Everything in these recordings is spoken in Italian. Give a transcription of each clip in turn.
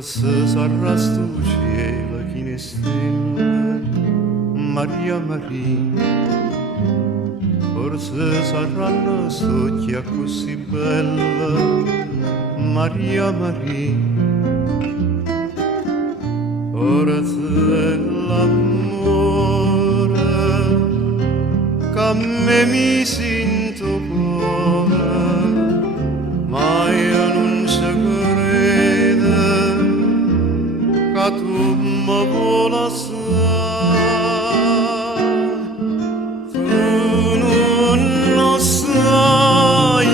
forse sarà sto cielo chi ne stelle, Maria Maria, forse saranno st'occhia così bella, Maria Maria, forse l'amore che a me mi sento cuore, ma io non ci credo che tu mi vuoi lasciare. Tu non lo sai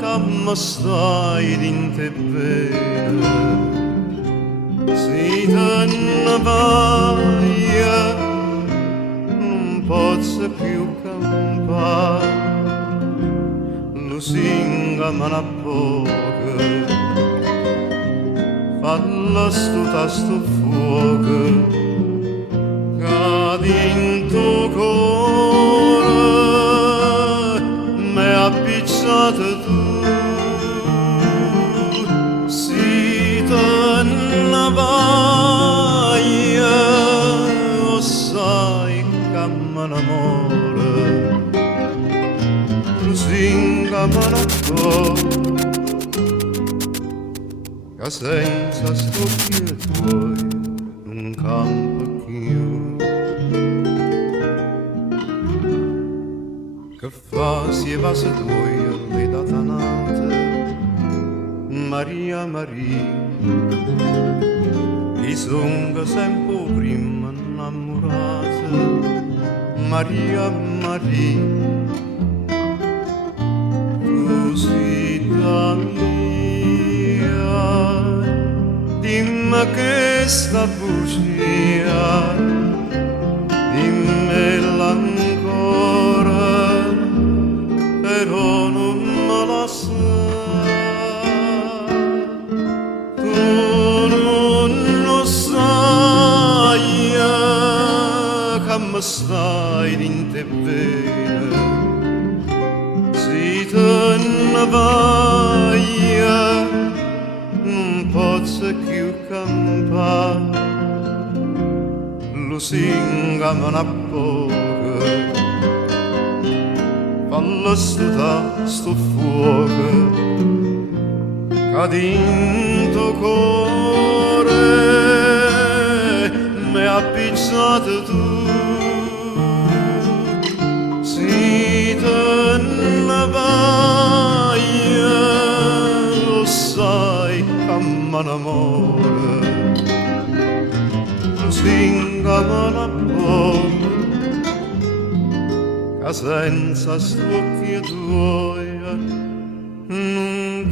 che mi stai dentro bene, se te ne vai non posso più campare, lusinga me ne poca, falla sto tasto fuoco che dentro cuore m'è appicciato tu. Si te ne vai o sai che me n'amore, lusinga me ne poca, che senza st'occhi tuoi non campo più. Che fa si va se tuoi l'età tanata, Maria Maria, i songa sempre prima innamorata, Maria Maria, Rosita mia, dimmi che sta bugia, dimmela ancora, però non me la sa. Tu non lo sai che mi stai dentro bene, se te ne vai non posso più campare, lusinga me ne poca, falla sto fuoco che dentro cuore m'è appicciato tu. Se te ne vai lo sai che me n'amore, lusinga me ne poca, che senza st'occhi tuoi non